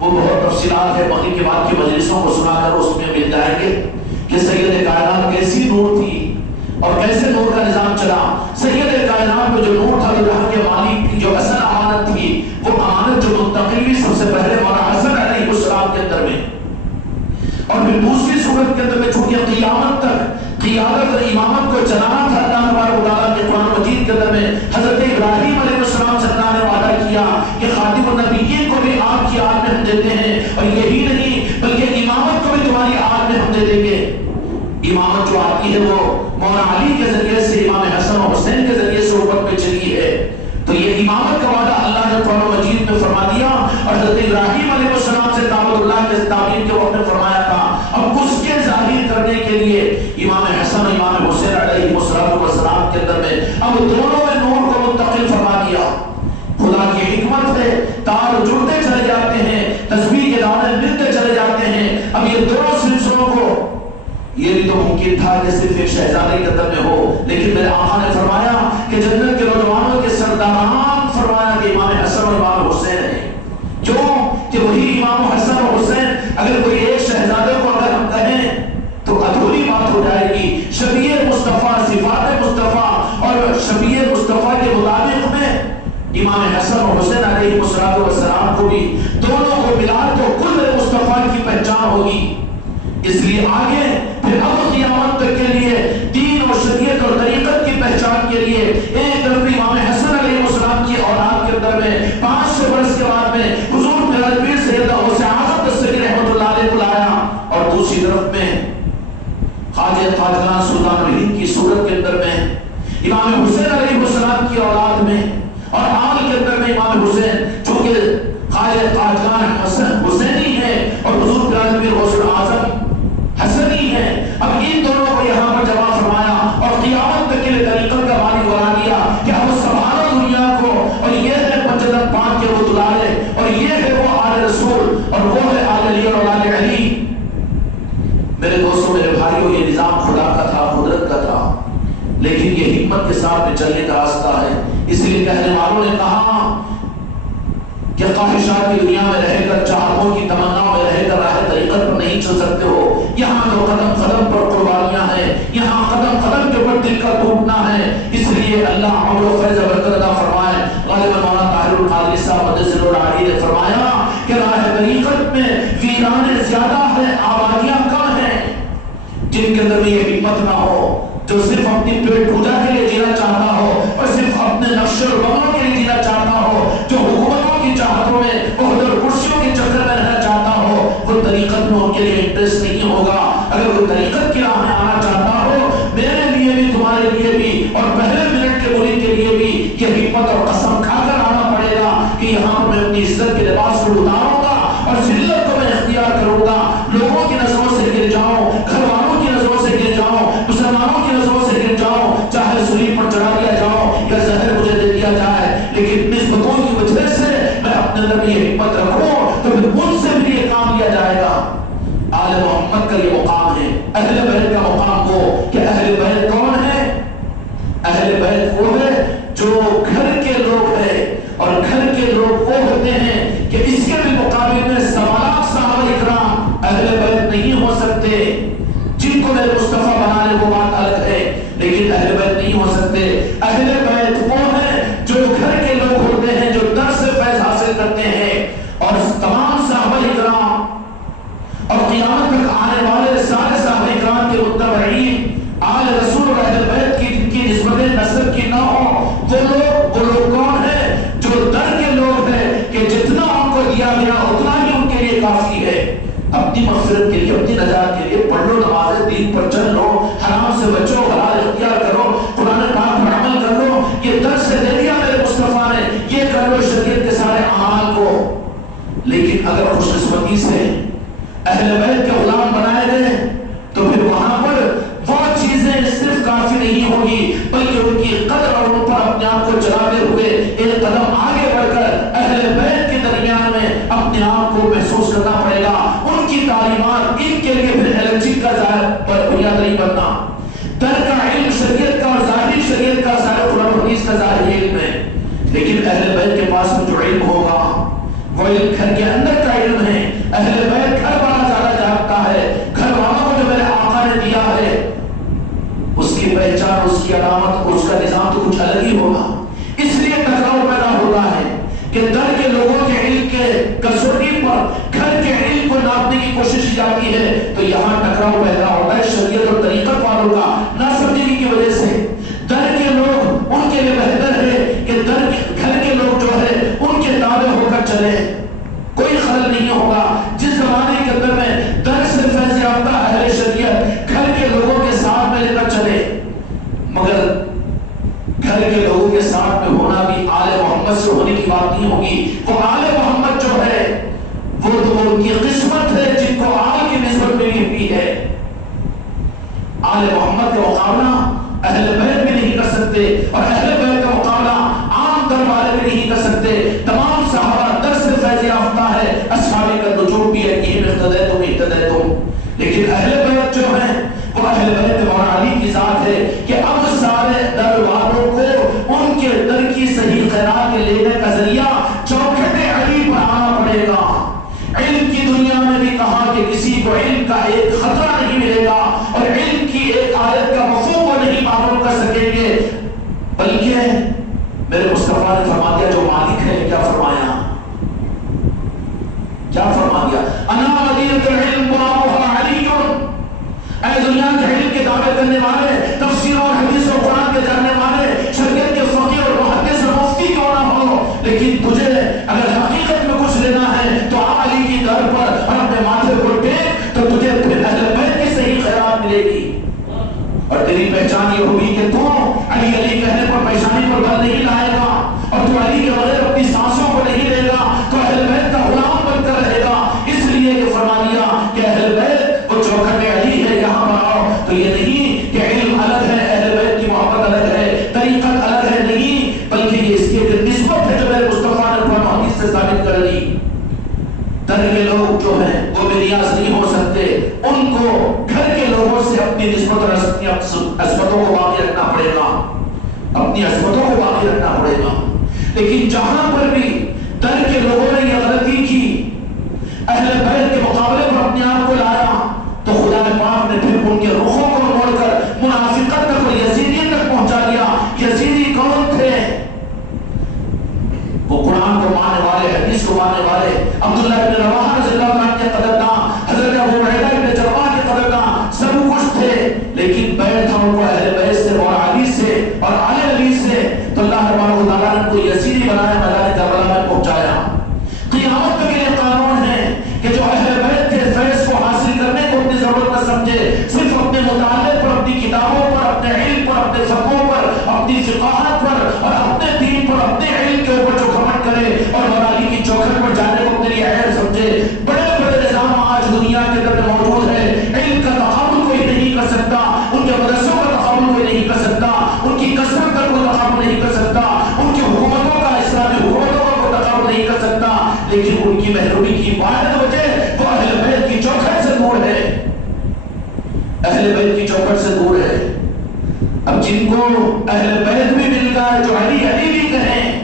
وہ بہت تفصیلات ہے مغرب کے بعد کی مجلسوں کو سنا کر اس میں مل جائیں گے کہ سید کائنات کیسی نور تھی اور کیسے نور کا نظام چلا۔ سید کائنات میں جو نور تھا، جہاں کے مالک کی جو اصل امانت تھی، وہ امانت جو منتقل ہوئی سب سے پہلے مولانا حسن علیہ السلام کے اندر میں، اور پھر دوسری صورت کے اندر میں چونکہ قیامت تک قیادت اور امامت کو چلانا تھا اللہ تبارک و تعالیٰ کے قرآن مجید کے اندر میں حضرت ابراہیم علیہ السلام سے اللہ نے وعدہ کیا کہ خاتم النبیین کو بھی آپ کی آگ میں ہم دیتے ہیں، اور یہی نہیں بلکہ امامت کو بھی تمہاری آگ میں ہم دے دیں گے۔ امامت جو آتی ہے وہ مولا علی کے ذریعے سے، امام حسن و حسین کے ذریعے سے اوپر پہ چلی ہے۔ تو یہ امامت کا وعدہ اللہ نے قرآن مجید میں فرما دیا، اور حضرت ابراہیم علیہ السلام سے دعوت اللہ کے تعبیر کے وقت میں فرمایا تھا۔ اب اس کے ظاہر کرنے کے لیے امام حسن و امام حسین علیہ السلام کے اندر میں اب دونوں میں نور کو منتقل فرما دیا۔ خدا کی حکمت ہے، تار جڑتے چلے جاتے ہیں، تسبیح کے دانے ملتے چلے جاتے ہیں۔ اب یہ دونوں سلسلوں کو، یہ بھی تو ممکن تھا کہ صرف ایک شہزادے کے اندر میں ہو، لیکن میرے آقا نے فرمایا کہ جنت کے نوجوانوں کے سرداران فرمایا کہ امام حسن اور امام حسین ہیں۔ کیوں کہ وہی امام حسن اور حسین، اگر کوئی ایک شہزادے کو اگر ہم کہیں تو ادھوری بات ہو جائے گی۔ شبیہ مصطفیٰ صفات امام حسن اور حسین علیہ السلام کو بھی دونوں کو ملا تو کل مصطفیٰ کی پہچان ہوگی. اس لیے آگے پھر اب قیامت تک کے لیے دین اور شریعت اور طریقت کی پہچان کے لیے ایک طرف امام حسن علیہ السلام کی اولاد کے اندر میں 500 برس کے بعد میں حضور میرا پیر سید غوث اعظم دستگیر رحمۃ اللہ علیہ بلایا، اور دوسری طرف میں خواجہ خواجگان سلطان الہند کی صورت کے اندر میں امام حسین علیہ السلام کی اولاد میں اور آل کے اندر میں امام حسین چونکہ خواجہ خواجگان حسینی ہے اور حضور میرا پیر غوث اعظم حسنی ہے. اب ان دونوں کو یہاں پر جمع فرمایا اور قیامت تک کے لیے طریقت کا مالک بنا دیا کہ اب سنبھالو دنیا کو، اور یہ ہے پنجتن پاک کے وہ دلالے، اور یہ ہے وہ آل رسول، اور وہ ہے آل علی اور آل علی. میرے دوستوں میرے بھائیوں، یہ نظام خدا کا تھا، قدرت کا تھا، لیکن یہ حکمت کے ساتھ میں چلنے کا راستہ ہے. اس لیے کہنے والوں نے کہا کہ خواہشات کی دنیا میں رہ کر، چاہتوں کی تمناؤں میں رہ کر راہ طریقت پر نہیں چل سکتے ہو. یہاں تو قدم قدم پر قربانیاں ہیں، یہاں قدم قدم کے اوپر دل کا ٹوٹنا ہے. اس لیے اللہ عمر و فیض برکت عطا فرمائے. غالباً مولانا طاہر القادری صاحب مدثر العالی نے فرمایا کہ راہ طریقت میں ویرانے زیادہ ہیں، آبادیاں کم ہیں. جن کے اندر یہ ہمت نہ ہو، جو صرف اپنی پیٹ پوجا کے لیے جینا چاہتا ہو اور صرف اپنے نقش و بنوں کے لیے جینا چاہتا ہو، جو حکومتوں کی چاہتوں میں عہدے اور کرسیوں کے چکر میں رہنا چاہتا ہو، وہ طریقت میں ان کے لیے انٹرسٹ نہیں ہوگا. اگر وہ طریقت کی راہ میں آنا چاہتا ہو، میرے لیے بھی تمہارے لیے بھی اور پہلے منٹ کے مرید کے لیے بھی یہ حکمت اور قسم کھا کر آنا پڑے گا کہ یہاں پر میں اپنی عزت کے لباس کو اتاروں گا اور ذلت کو میں اختیار کروں گا. لوگوں کی نظروں سے گر جاؤں، گھر والوں کی نظروں سے گر جاؤں، مسلمانوں کی نظروں سے گر جاؤں، چاہے سولی پر چڑھا دیا جاؤں یا زہر مجھے دے دیا جائے، لیکن نسبتوں کی وجہ سے میں اپنے اندر یہ حکمت رکھوں تو پھر ان سے بھی یہ کام لیا جائے گا. آل محمد کا یہ مقام ہے، اہل بیت کا مقام وہ کہ اہل بیت کون ہے؟ اہل بیت وہ ہے جو گھر کے لوگ ہیں، اور گھر کے لوگ وہ ہوتے ہیں کہ اس کے بھی مقابل میں سوالات صحابہ اکرام اہل بیت نہیں ہو سکتے. جن کو میرے مصطفیٰ بنا لے وہ بات الگ ہے، لیکن اہل بیت نہیں ہو سکتے. اہل بیت وہ ہیں جو گھر کے لوگ ہوتے ہیں، جو در سے فیض حاصل کرتے ہیں، اور تمام صحابہ اکرام اور قیامت تک آنے والے سارے صحابہ اکرام کے متبعین آل رسول اور اہل بیت کی جن کی نسبت نسب کی نہ ہو، وہ لوگ کون ہیں؟ جو در کے لوگ ہیں کہ جتنا ان کو دیا گیا اتنا ہی ان کے لیے کافی ہے. اپنی مغفرت کے لیے، اپنی نجات کے لیے پڑھ لو نمازیں، دین پر چل لو، حرام سے بچو، حلال اختیار کرو، قرآن پاک پر عمل کر لو. یہ درس دے دیا میرے مصطفیٰ نے، یہ کر لو شریعت کے سارے اعمال کو. لیکن اگر خوش قسمتی سے اہل بیت کے غلام بنائے گئے تو پھر وہاں پر وہ چیزیں صرف کافی نہیں ہوگی، بلکہ ان کی قدر اور ان پر اپنے آپ کو چلاتے ہوئے ایک قدم آگے بڑھ کر اہل بیت کے درمیان میں اپنے آپ کو محسوس کرنا پڑے گا. ان کی تعلیمات ان کے لیے پھر الرجی کا بنیاد نہیں بننا. در کا علم شریعت کا اور ظاہری شریعت کا، ظاہر قرآن و حدیث کا ظاہری علم ہے، لیکن اہل بیت کے پاس میں جو علم ہوگا وہ علم گھر کے اندر کا علم ہے. اہل بیت گھر والا زیادہ جانتا ہے. گھر والوں کو جو میرے آقا نے دیا ہے اس کی پہچان، اس کی علامت، اس کا نظام تو کچھ الگ ہی ہوگا. اس لیے ٹکراؤ پیدا ہوتا ہے کہ در کے لوگوں کے علم کے کسوٹی پر گھر کے علم کو ناپنے کی کوشش کی جاتی ہے، تو یہاں ٹکراؤ پیدا ہوتا ہے شریعت اور طریقت والوں کا نہ سمجھنے کی وجہ سے. در کے لوگ ان کے لیے بہتر ہے کہ گھر کے لوگ جو ہے ان کے تابع ہو کر چلے، کوئی خلل نہیں ہوگا. جس زمانے کے اندر میں در سے فیض یافتہ اہل شریعت گھر کے لوگوں کے ساتھ میں لے کر چلے، مگر گھر کے لوگوں کے ساتھ میں ہونا بھی آل محمد سے ہونے کی بات نہیں ہوگی. وہ آل محمد جو ہے وہ تو ان کی قسمت ہے جن کو آل کی نسبت ملی ہوئی ہے. آل محمد کا مقابلہ اہل بیت بھی نہیں کر سکتے، اور اہل بیت کا مقابلہ عام در والے بھی نہیں کر سکتے. تمام صحابہ در سے فیض یافتہ ہے، اصحاب کا نجوم بھی ہے کہ اہتدیتم اہتدیتم. لیکن اہل بیت جو ہیں وہ اہل بیت مولا علی کی ذات ہے کہ اب سارے در والوں کو ان کے در کی صحیح خیرات لینے کا ذریعہ چوکھٹ علی پر آنا پڑے گا. علم کی دنیا میں بھی کہا کہ کسی کو علم کا ایک خطرہ نہیں ملے گا، اور علم کی ایک آیت کا مفہوم وہ نہیں معلوم کر سکیں گے، بلکہ میرے مصطفیٰ نے فرما دیا جو کرنے والے، تفسیر اور حدیث اور قرآن کے جاننے والے، شریعت کے فقیہ اور محدث اور مفتی کیوں نہ ہو، لیکن تجھے اگر حقیقت میں کچھ لینا ہے تو علی کی در پر اور اپنے ماتھے کو ٹیک، تو تجھے پھر اہل بیت کی صحیح خیرات ملے گی۔ اور تیری پہچان یہ ہوگی کہ تو علی علی کہنے پر پیشانی پر بل نہیں لائے گا، اور تو علی کے بغیر اپنی سانسوں کو نہیں لے گا، تو اہل بیت کا غلام بن کر رہے گا۔ اس لیے یہ فرما دیا کہ اہل بیت وہ چوکھٹ علی ہے، یہاں پر آؤ۔ تو یہ نہیں کہ علم الگ ہے، اہل بیت کی محبت الگ ہے، طریقت الگ ہے، نہیں، بلکہ یہ اس کی ایک نسبت ہے جو میرے مصطفیٰ نے قرآن و حدیث سے ثابت کر دی۔ در کے لوگ جو ہیں وہ بے نیاز نہیں ہو سکتے، ان کو گھر کے لوگوں سے اپنی نسبت اور اپنی عصمتوں کو باقی رکھنا پڑے گا، اپنی عصمتوں کو باقی رکھنا پڑے گا۔ لیکن جہاں پر بھی در کے لوگوں نے یہ غلطی کی، اہل بیت کے مقابلے پر اپنے آپ کو لایا، تو خدا پاک نے پھر ان کے رخوں کو موڑ کر منافقت تک اور یزیدیت تک پہنچا دیا۔ یزیدی کون تھے؟ وہ قرآن کو ماننے والے، حدیث کو ماننے والے، عبداللہ ابن رواحہ رضی اللہ عنہ کے قدردان، حضرت ابو عبیدہ ابن جراح کے قدردان، سب کچھ تھے، لیکن بیعت تھا ان کو اہل بیت سے اور علی سے اور آل علی سے، تو اللہ تبارک و تعالیٰ نے ان کو یزیدی بنایا، میدان کربلا میں پہنچایا۔ قیامت تک یہ قانون ہے کہ جو اہل بیت کے فیض کو حاصل کرنے کو اپنی ضرورت نہ سمجھے، صرف اپنے مطالعے پر، اپنی کتابوں پر، اپنے علم پر، اپنے فقہوں پر، اپنی فقاہت پر اور اپنے دین پر، اپنے علم کے اوپر جو گھمنڈ کرے اور مولا علی کی چوکھٹ پر جانے کو اپنے لیے عیب سمجھے۔ بڑے بڑے نظام آج دنیا کے اندر موجود ہے، علم کا تقابل کوئی نہیں کر سکتا، ان کے مدرسوں کا تقابل کوئی نہیں کر سکتا، ان کی کثرت کا کوئی تقابل نہیں کر سکتا، ان کی حکومتوں کا، اسلامی حکومتوں کا کوئی تقابل نہیں کر سکتا، لیکن ان کی محرومی کی واحد وجہ وہ اہل بیت کی چوکھٹ سے دور ہے، اہل بیت کی چوکھٹ سے دور ہے۔ اب جن کو اہل بیت بھی مل گئے، جو علی علی بھی کہیں،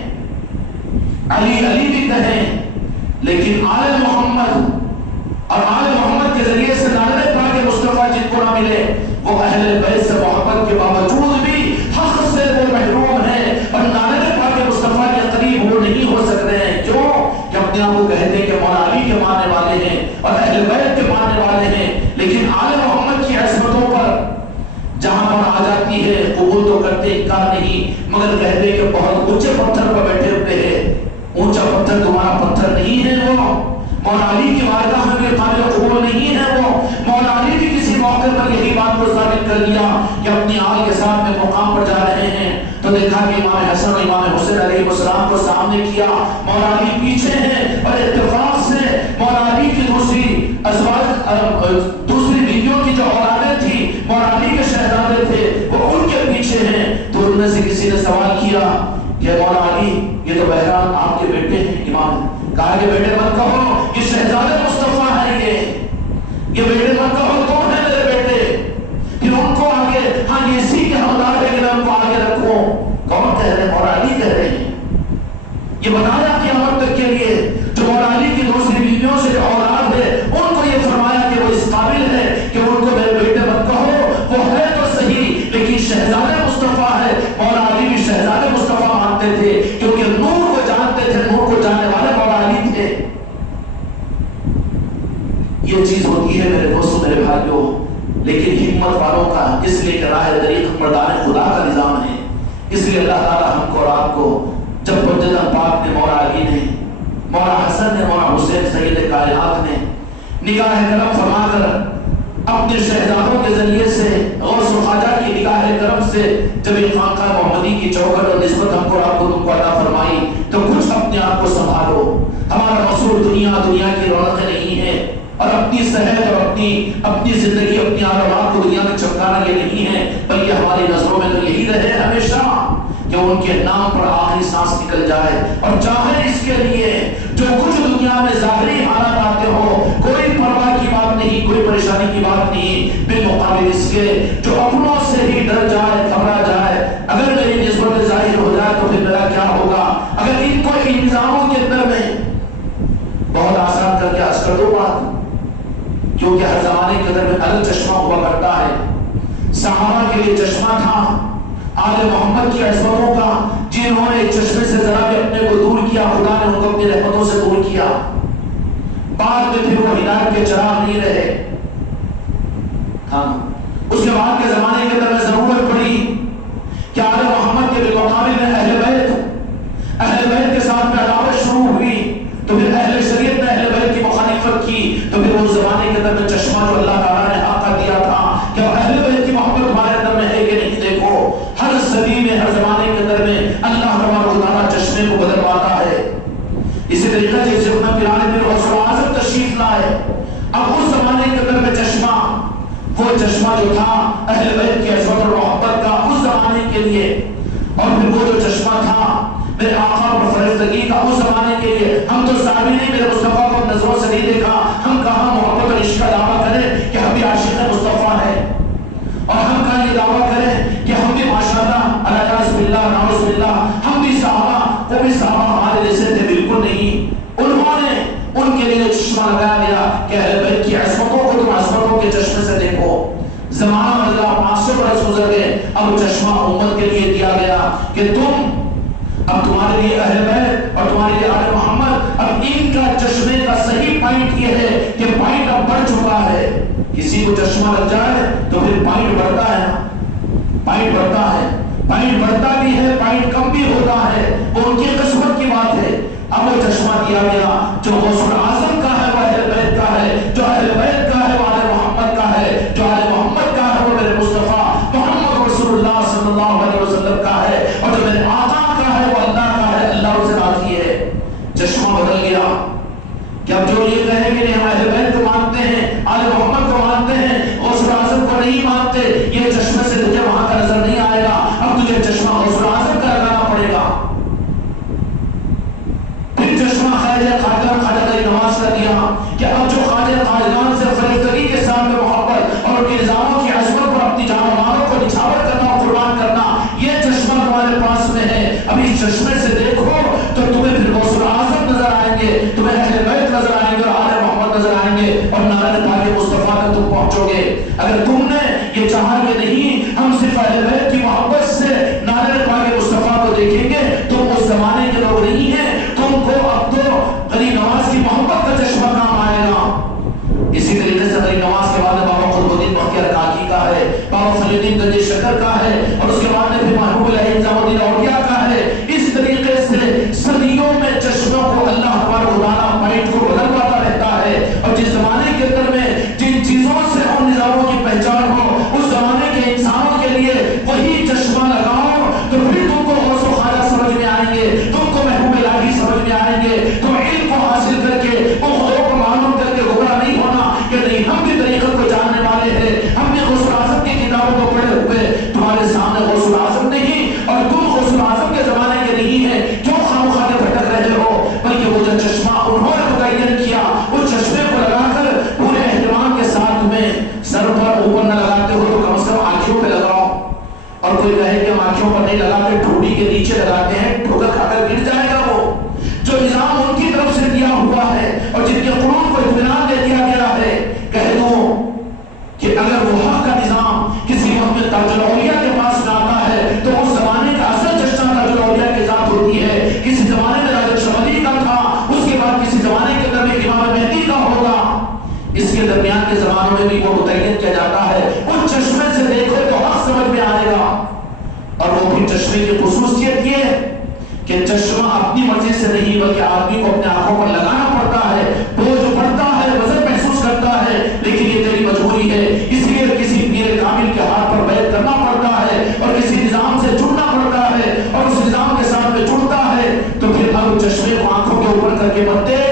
علی علی بھی کہیں، لیکن آل محمد اور آل محمد کے ذریعے سے نالے پاک مصطفیٰ جن کو نہ ملے، وہ اہل بیت سے محبت کے باوجود بھی حق سے وہ محروم ہیں اور نالے پاک مصطفیٰ کے قریب وہ نہیں ہو سکتے ہیں۔ کیوں؟ کہ اپنے آپ کو کہتے ہیں کہ مولا علی کے ماننے والے ہیں اور اہل بیت کے ماننے والے ہیں، لیکن آل محمد کی عصمتوں پر جہاں پر آ جاتی ہے قبول تو کرتے، انکار نہیں، مگر کہتے کہ بہت اونچے پتھر پر بیٹھے ہوتے ہیں، اونچا پتھر تمہارا پتھر نہیں ہے، وہ مولا علی کی بارگاہ میں بھی قابل قبول نہیں ہے۔ وہ مولا علی بھی کسی موقع پر یہی بات کو ثابت کر دیا کہ اپنی آل کے ساتھ میں مقام پر جا رہے ہیں، تو دیکھا کہ امام حسن اور امام حسین علیہ السلام کو سامنے کیا، مولا علی پیچھے ہیں، اور اتفاق سے مولا علی کی دوسری بیویوں کی جو اولادیں تھی، مولا علی کے شہزادے تھے، وہ ان کے پیچھے ہیں۔ تو ان میں سے کسی نے سوال کیا کہ مولا علی یہ تو بہرحال آپ کے بیٹے ہیں۔ امام کہا کہ بیٹے مت کہو، یہ شہزادے مصطفیٰ ہیں، یہ بیٹے مت کہو، کون ہے میرے بیٹے؟ پھر ان کو آگے، ہاں یہ اسی کے حقدار ہے کہ میں ان کو آگے رکھوں۔ کون کہہ رہے ہیں؟ مولا علی کہہ رہے ہیں۔ یہ بتایا قیامت تک کے لیے جو مولا علی کی دوسری بیویوں سے جو اولاد ہے، ان کو یہ فرمایا کہ وہ اس قابل ہے کہ ان کو میرے بیٹے مت کہو، وہ ہے تو صحیح لیکن شہزادے مصطفیٰ ہے۔ مولا علی بھی شہزادے مصطفیٰ مانتے تھے کیونکہ نور کو جانتے تھے، نور کو جاننے والے مولا علی تھے۔ یہ چیز ہوتی ہے میرے دوستوں، میرے بھائیوں، لیکن ہمت والوں کا، اس لیے کہ راہ طریق مردان خدا کا نظام ہے، اس لیے اللہ تعالیٰ ہم کو اور آپ کو جب مجدد پاک نے، مولا علی نے، مولا حسن نے، مولا حسین سید کائنات نے نگاہ کرم فرما کر اپنے شہزادوں کے ذریعے سے غوث و خواجہ کی نگاہ کرم سے جب ایک خانقاہ محمدی کی چوکھٹ اور نسبت ہم کو آپ کو تم کو عطا فرمائی، تو کچھ اپنے آپ کو سنبھالو۔ ہمارا مقصود دنیا کی رونقیں نہیں ہے، اور اپنی صحت اور اپنی زندگی، اپنی آرامات کو دنیا میں چمکانا یہ نہیں ہے، بلکہ ہماری نظروں میں تو یہی رہے ہمیشہ کہ ان کے نام پر آخری سانس نکل جائے، اور چاہے اس کے لیے جو کچھ دنیا میں ظاہری حالات آتے ہو، کوئی پرواہ کی بات نہیں، کوئی پریشانی کی بات نہیں، بالمقابل اس کے جو اپنوں سے ہی ڈر جائے، گھبرا جائے، اگر میری نسبت ظاہر ہو جائے تو پھر میرا کیا ہوگا؟ اگر ان کو انتظاموں کے اندر میں بہت آسان کر کے عرض کر دو بات، کیونکہ ہر زمانے کے اندر میں الگ چشمہ ہوا کرتا ہے۔ صحابہ کے لیے چشمہ تھا آل محمد کی عصمتوں کا، جنہوں نے ایک چشمے سے ذرا بھی اپنے کو دور کیا، خدا نے ان کو اپنی رحمتوں سے دور کیا، بعد میں پھر وہ ہدایت کے چراغ نہیں رہے۔ ہاں اس کے بعد کے زمانے کے اس زمانے کے اندر میں چشمہ جو اللہ تعالیٰ نے حق کا دیا تھا کہ اہل بیت کی محبت تمہارے اندر میں ہے کہ نہیں، دیکھو ہر صدی میں ہر زمانے کے اندر میں اللہ تبارک و تعالیٰ چشمے کو بدلواتا ہے۔ اسی طریقے سے جب نبی عالم غوث اعظم تشریف لائے، اب اس زمانے کے اندر میں چشمہ، وہ چشمہ جو تھا اہل بیت کی عظمت اور محبت کا اس زمانے کے لیے، اور پھر وہ جو چشمہ تھا میرے آقا اور فرشتگی کا اس زمانے کے لیے، ہم تو صحابی نہیں، میرے مصطفیٰ کو نظروں سے نہیں دیکھا، ہم کہاں محبت اور عشق کا دعویٰ کریں کہ ہم بھی عاشق مصطفیٰ ہیں، اور ہم کہاں یہ دعویٰ کریں کہ ہم بھی ماشاءاللہ علیہ باللہ نعوذ باللہ ہم بھی صحابہ، وہ بھی صحابہ ہمارے جیسے تھے، بالکل نہیں۔ انہوں نے ان کے لیے چشمہ لگایا گیا کہ اہل بیت کی عظمتوں کو تم عظمتوں کے چشمے سے دیکھو۔ زمانہ اللہ 500 برس گزر گئے، اب چشمہ امت کے لیے دیا گیا کہ تم، اب تمہارے لیے اہل بیت اور تمہارے لیے آل محمد، اب ان کا چشمے کا صحیح پوائنٹ یہ ہے کہ پوائنٹ اب بڑھ چکا ہے۔ کسی کو چشمہ لگ جائے تو پھر پوائنٹ بڑھتا ہے نا، پوائنٹ بڑھتا ہے، پوائنٹ بڑھتا بھی ہے، پوائنٹ کم بھی ہوتا ہے، وہ ان کی قسمت کی بات ہے۔ اب وہ چشمہ دیا گیا جو غوث اعظم کا ہے وہ اہل بیت کا ہے، جو اہل بیت کا ہے وہ آل محمد کا ہے، جو آل محمد کا ہے وہ میرے مصطفیٰ محمد رسول اللہ صلی اللہ علیہ وسلم کا ہے، اور جو میرے آقا کا ہے وہ اللہ کا ہے، اللہ اسے راضی ہے۔ چشمہ بدل گیا کہ اب جو یہ کہے کہ ہم اہل بیت کو مانتے ہیں، آل محمد کو مانتے ہیں، غوث اعظم کو نہیں مانتے، یہ چشمے سے تجھے وہاں کا نظر نہیں آئے گا، اب تجھے چشمہ غوث اعظم کا لگانا پڑے گا۔ پھر چشمہ خواجہ غریب نواز کا دیا کہ اب جو خواجہ خواجگان سے فرشتگی کے ساتھ میں محبت اور ان کے نظاموں کی عظمت پر اپنی جان و مالوں کو نچھاور کرنا اور قربان کرنا، یہ چشمہ تمہارے پاس میں ہے۔ اب اس چشمے سے دیکھو تو تمہیں پھر غوث اعظم نظر آئیں گے، تمہیں اہل بیت نظر آئیں گے اور آل محمد نظر آئیں گے، اور نعرہ پاک مصطفیٰ تک تم پہنچو گے۔ اگر تم نے یہ چاہا کہ نہیں ہم صرف اہل بیت کی محبت سے نعرہ پاک مصطفیٰ کو دیکھیں گے، تم اس زمانے کے لوگ نہیں ہیں، تم کو اب تو غریب نواز کی محبت کا چشمہ کام آئے گا۔ اسی طریقے سے غریب نواز کے بعد بابا قطب الدین بختیار کاکی کا ہے، بابا فضل الدین گنج شکر کا ہے، اور اس کے بعد میں پھر محبوب الہی نظام الدین اولیاء کا ہے۔ اس طریقے سے صدیوں میں چشموں کو اللہ تبارک و تعالیٰ پوائنٹ کو بدلواتا رہتا ہے، اور جس زمانے کے اندر میں جن چیزوں سے ان نظاموں کی پہچان ہو، اس زمانے کے انسانوں کے لیے وہی چشمہ لگاؤ تو پھر تم کو غوث و خواجہ سمجھ میں آئیں گے، تم کو محبوب الہی سمجھ میں آئیں گے، تم علم کو حاصل کر کے وہ خدا کو معلوم کر کے گمراہ نہیں ہونا کہ نہیں ہم بھی طریقت کو جاننے والے ہیں، ہم بھی غوث اعظم کی کتابوں کو پڑھے ہوئے، تمہارے سامنے غوث اعظم نہیں اور تم غوث اعظم کے زمانے کے نہیں ہیں، کیوں خامخواہ بھٹک رہے ہو؟ بلکہ وہ جو چشمہ انہوں نے متعین کیا، اس چشمے کو لگا کر پورے اہتمام کے ساتھ میں سر پر اوپر نہ لگاتے ہو تو کم از کم آنکھوں پہ لگاؤ، اور کوئی کہے کہ ہم آنکھوں پر نہیں لگاتے، ٹھوڑی کے نیچے لگاتے ہیں، ٹھوکر کھا کر گر جائے گا۔ وہ جو نظام ان کی طرف سے دیا ہوا ہے اور جن کے قلوب کو اطمینان دے دیا گیا ہے، کہہ دو کہ اگر وہ حق کا نظام کسی وقت میں تاج الاولیاء کے پاس میں آتا ہے تو اس زمانے کا اصل چشمہ تاج الاولیاء کے ساتھ ہوتی ہے۔ کسی زمانے میں راجہ شمالی کا تھا، اس کے بعد کسی زمانے کے اندر میں امام مہدی کا ہوگا، اس کے درمیان کے زمانوں میں بھی وہ متعین کیا جاتا ہے۔ اس چشمے سے دیکھو تو حق سمجھ میں آئے گا۔ اور وہ بھی چشمے کی خصوصیت یہ ہے کہ چشمہ اپنی مرضی سے نہیں بلکہ آدمی کو اپنے آنکھوں پر لگانا پڑتا ہے، بوجھ پڑتا ہے، وزن محسوس کرتا ہے، لیکن یہ تیری مجبوری ہے، اس لیے کسی پیر کامل کے ہاتھ پر بیعت کرنا پڑتا ہے اور کسی نظام سے جڑنا پڑتا ہے، اور اس نظام کے ساتھ میں جڑتا ہے تو پھر اب چشمے کو آنکھوں کے اوپر کر کے مت دے۔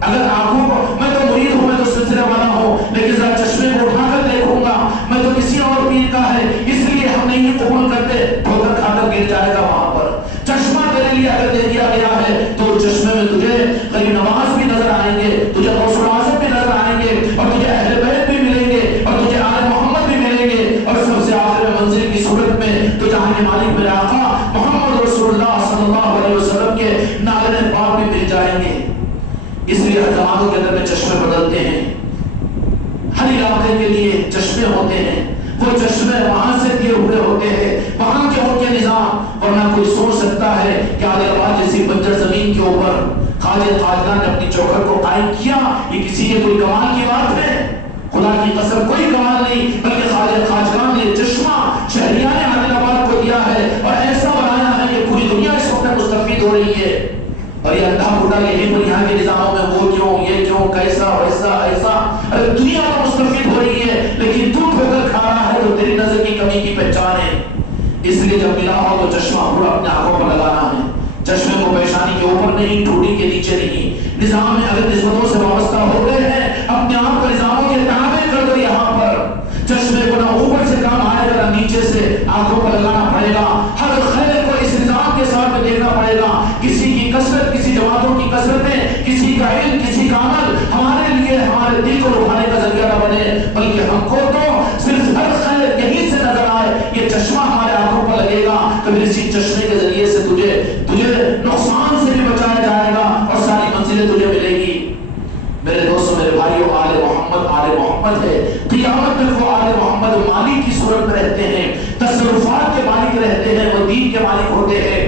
اگر آنکھوں کو میں تو مرید ہوں، میں تو سلسلے والا ہوں، لیکن ذرا چشمے کو اٹھا کر دیکھوں گا، میں تو کسی اور پیر کا ہے اس لیے ہم نہیں قبول کرتے، ٹھوکر کھا کر گر جائے گا وہاں پر۔ چشمہ تیرے لیے اگر دے دیا گیا ہے تو چشمے میں تجھے غریب نواز بھی نظر آئیں گے، تجھے غوث اعظم بھی نظر آئیں گے، اور تجھے اہل بیت بھی ملیں گے، اور تجھے آل محمد بھی ملیں گے، اور سب سے آخر میں منزل کی صورت میں تو جہاں مالک میرے آقا محمد رسول اللہ صلی اللہ علیہ وسلم کے نالے پاک بھی مل جائیں گے۔ اس لیے ہر زمانوں کے اندر میں چشمے بدلتے ہیں، ہر علاقے کے لیے چشمے ہوتے ہیں، وہ چشمے وہاں سے دیے ہوئے ہوتے ہیں، وہاں کے ان کے نظام، ورنہ کوئی سوچ سکتا ہے کہ عادل آباد جیسی بنجر زمین کے اوپر خواجہ خواجگان نے اپنی چوکھٹ کو قائم کیا، یہ کسی کے کوئی کمال کی بات ہے؟ خدا کی قسم کوئی کمال نہیں، بلکہ خواجہ خواجگان نے چشمہ شہریان عادل آباد کو دیا ہے اور ایسا بنایا ہے کہ پوری دنیا اس وقت مستفید ہو رہی ہے۔ اور یہ اندھا بوڑھا یہی پر یہاں کے نظاموں میں وہ کیوں، یہ کیوں، کیسا، ویسا، ایسا، ارے اگر دنیا تو مستفید ہو رہی ہے لیکن تو ٹھوکر کھا رہا ہے تو تیری نظر کی کمی کی پہچان ہے. اس لیے جب ملا ہو تو چشمہ پورا اپنے آنکھوں پر لگانا ہے. چشمے کو پیشانی کے اوپر نہیں, ٹھوڑی کے نیچے نہیں. نظام میں اگر نسبتوں سے وابستہ ہو گئے ہیں, اپنے آپ کو نظاموں کے تابع کر دو. یہاں پر چشمے کو نہ اوپر سے کام آئے گا نہ نیچے سے, آنکھوں پر لگانا پڑے گا. ہر خیر کو اس نظام کے ساتھ میں دیکھنا پڑے گا. کسی کی کثرت, کسی جماعتوں کی کثرتیں, کسی کا علم, کسی کا عمل ہمارے لیے ہمارے دل کو لبھانے کا ذریعہ نہ بنے, بلکہ ہم کو تو صرف ہر خیر یہیں سے نظر آئے. یہ چشمہ ہمارے آنکھوں پر لگے گا تو پھر اسی چشمے کے ذریعے سے تجھے نقصان سے بھی بچایا جائے گا اور ساری منزلیں تجھے ملے گی. میرے دوستوں, میرے بھائیوں, آل محمد ہے. قیامت تک وہ آل محمد مالک کی صورت میں رہتے ہیں, تصرفات کے مالک رہتے ہیں, وہ دین کے مالک ہوتے ہیں.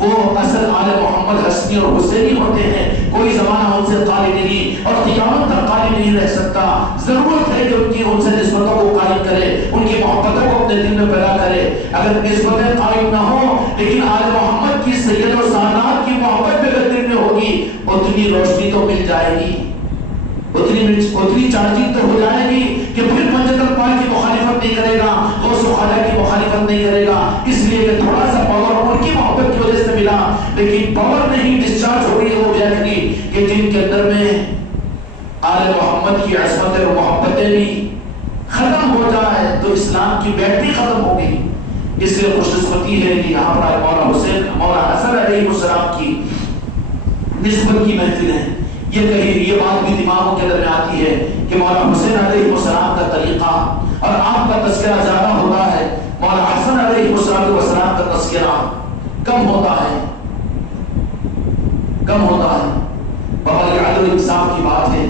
وہ اصل آل محمد حسنی اور حسینی ہوتے ہیں. کوئی زمانہ ان سے خالی نہیں اور قیامت تک خالی نہیں رہ سکتا. ضرورت ہے کہ ان سے نسبتوں کو قائم کرے, ان کی محبتوں کو اپنے دل میں پیدا کرے. اگر نسبتیں قائم نہ ہوں لیکن آل محمد کی سید و سادات کی محبت بھی اگر دل میں ہوگی, اتنی روشنی تو مل جائے گی, اتنی چارجنگ تو ہو جائے گی کہ پھر منجد الپاک کی مخالفت نہیں کرے گا, غوث و خواجہ کی مخالفت نہیں کرے گا. اس لیے کہ تھوڑا سا پاور ان کی محبت کی وجہ سے ملا, لیکن پاور نہیں ڈسچارج ہو رہی ہے وہ بیٹھنی کہ جن کے اندر میں آل محمد کی عصمت اور محبتیں بھی ختم ہو جائے تو اسلام کی بیٹری ختم ہو گئی. اس لیے خوش قسمتی ہے کہ یہاں پر مولا حسین, مولا حسن علیہ السلام کی نسبت کی محفل ہے. یہ بات بھی دماغوں کے اندر میں آتی ہے کہ مولا حسین علیہ السلام کا طریقہ اور آپ کا تذکرہ زیادہ ہوتا ہے, مولا حسن علیہ السلام کا تذکرہ کم ہوتا ہے. بابا یہ عدل انصاف کی بات ہے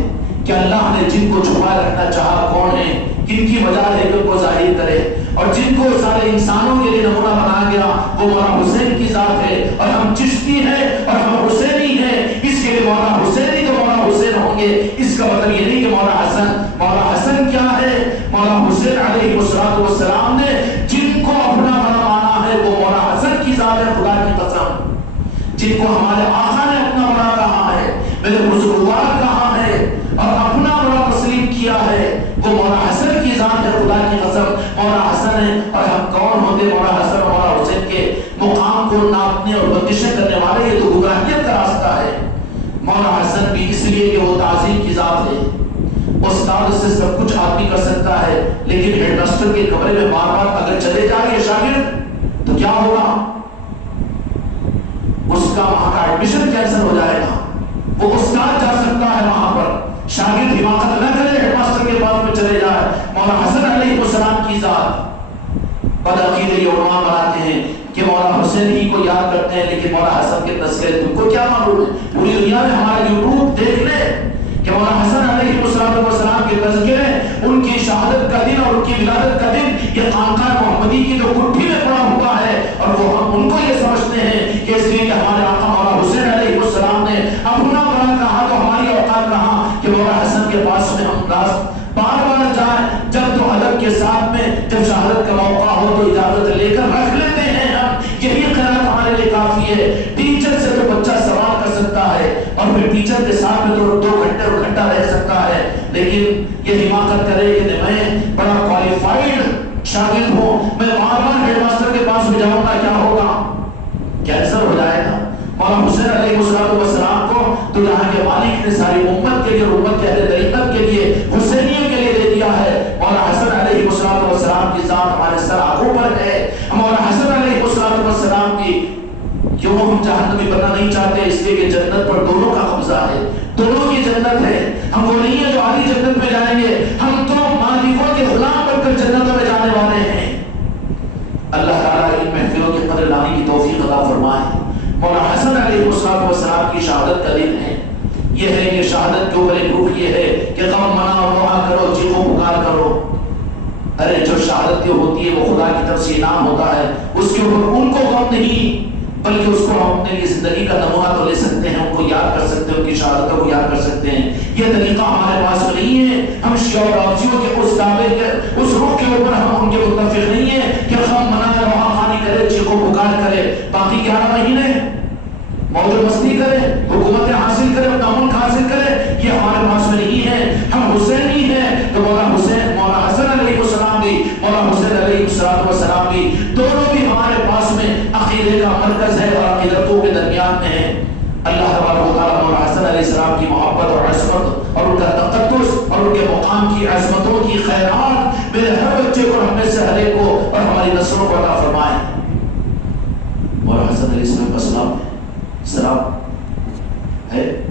کہ اللہ نے جن کو چھپائے رکھنا چاہا کون ہے, کن کی وجہ ہے کہ ان کو ظاہر کرے, اور جن کو سارے انسانوں کے لیے نمونہ بنا گیا وہ مولا حسین کی ذات ہے. اور ہم چشتی ہیں اور ہم حسینی ہیں, اس کے لیے مولا حسینی تو مولا حسین ہوں گے. اس کا مطلب یہ نہیں کہ مولا حسن کیا ہے. مولا حسین علیہ السلام نے جن کو اپنا بنا مانا ہے وہ مولا حسن کی ذات ہے. خدا کی قسم, جن کو ہمارے آقا نے اپنا بنا کہا ہے, میرے بزرگوار کہا ہے اور اپنا بنا تسلیم کیا ہے, وہ مولا حسن کی ذات ہے. خدا کی قسم مولا حسن ہے. اور ہم کون ہوتے مولا حسن اور مولا حسین کے مقام کو ناپنے اور بندشیں کرنے والے؟ یہ تو گمراہیت کا راستہ ہے. مولا حسن بھی اس لیے کہ وہ تعظیم کی ذات ہے. استاد سے سب کچھ آدمی کر سکتا ہے, لیکن ہیڈ ماسٹر کے کمرے میں بار بار اگر چلے جائے شاگرد تو کیا ہوگا؟ اس کا وہاں کا ایڈمیشن کینسل ہو جائے گا. وہ استاد جا سکتا ہے وہاں پر, شاگرد حماقت نہ کرے, ہیڈ ماسٹر کے پاس میں چلے جائے. مولا حسن علیہ السلام کی ذات بدعقیدے یہ عنوان بناتے ہیں کہ مولا حسین ہی کو یاد کرتے ہیں, لیکن مولا حسن کے تذکرے تم کو کیا معلوم ہے؟ پوری دنیا میں ہمارا یوٹیوب دیکھ لے کہ مولا حسن علیہ السلام کے تذکرے, ان کی شہادت کا دن اور ان کی ولادت کا دن یہ خانقاہ محمدی کی جو کٹھی میں پڑا ہوا ہے, اور وہ ہم ان کو یہ سمجھتے ہیں کہ اس لیے کہ ہمارے آقا مولا حسین علیہ السلام نے اپنا بنا کہا تو ہماری اوقات کہا کہ مولا حسن کے پاس میں ہم بار بار جائیں. جب تو ادب کے ساتھ میں جب شہادت کا موقع ہو تو اجازت لے کر رکھ لیتے ہیں ہم, یہی قرار ہمارے لیے کافی ہے. ٹیچر سے تو بچہ سوال کر سکتا ہے اور پھر ٹیچر کے ساتھ میں تو 2 گھنٹہ رہ سکتا ہے, لیکن یہ حماقت کرے کہ میں بڑا کوالیفائڈ شاگرد ہوں, میں بار بار ہیڈ ماسٹر کے پاس میں جاؤں گا, کیا ہوگا؟ کینسر ہو جائے گا. مولا حسین علیہ السلام کو تو یہاں کے مالک نے ساری امت کے لیے, امت کے اہل طریقت کے لیے, حسینیت کے لیے دے دیا ہے. مولا حسن علیہ السلام کی ذات ہمارے سر آنکھوں پر ہے. مولا حسن علیہ السلام کی کیوں ہم جہنمی بننا نہیں چاہتے؟ اس لیے کہ جنت پر دونوں کا قبضہ ہے, دونوں کی جنت ہے. ہم وہ نہیں ہے جو عالی جنت میں جائیں گے, ہم تو مالکوں کے غلام بن کر جنتوں میں جانے والے ہیں. اللہ تعالیٰ ان محفلوں کی قدر لانے کی توفیق عطا فرمائے. مولا حسن علیہ السلام کی شہادت کا دن ہے. یہ ہے کہ شہادت کے اوپر ایک روح یہ ہے کہ غم مناؤ, دعا کرو, چیخو پکار کرو. ارے جو شہادت ہوتی ہے وہ خدا کی طرف سے انعام ہوتا ہے, اس کے اوپر ان کو غم نہیں, بلکہ اس کو ہم اپنے لیے زندگی کا نمونہ تو لے سکتے ہیں, ان کو یاد کر سکتے ہیں, ان کی شہادتوں کو یاد کر سکتے ہیں. یہ طریقہ ہمارے پاس نہیں ہے. ہم شیعہ اور رافضیوں کے اس دعوے کے اس رخ کے اوپر ہم ان کے متفق نہیں ہیں کہ غم منائے, دعا خوانی کرے, چیخو پکار کرے, باقی 11 مہینے موج و مستی کرے, حکومتیں حاصل کرے, اپنا ملک حاصل کرے. یہ ہمارے پاس میں نہیں ہے. ہم حسینی ہیں عقیدے کا مرکز ہے اور عقیدتوں کے درمیان میں ہے. اللہ تبارک و تعالیٰ مولا حسن علیہ السلام کی محبت اور عصمت اور ان کا تقدس اور ان کے مقام کی عظمتوں کی خیرات میرے ہر بچے کو، ہم میں سے ہر ایک کو اور ہماری نسلوں کو عطا فرمائے. مولا حسن علیہ السلام کا سلام ہے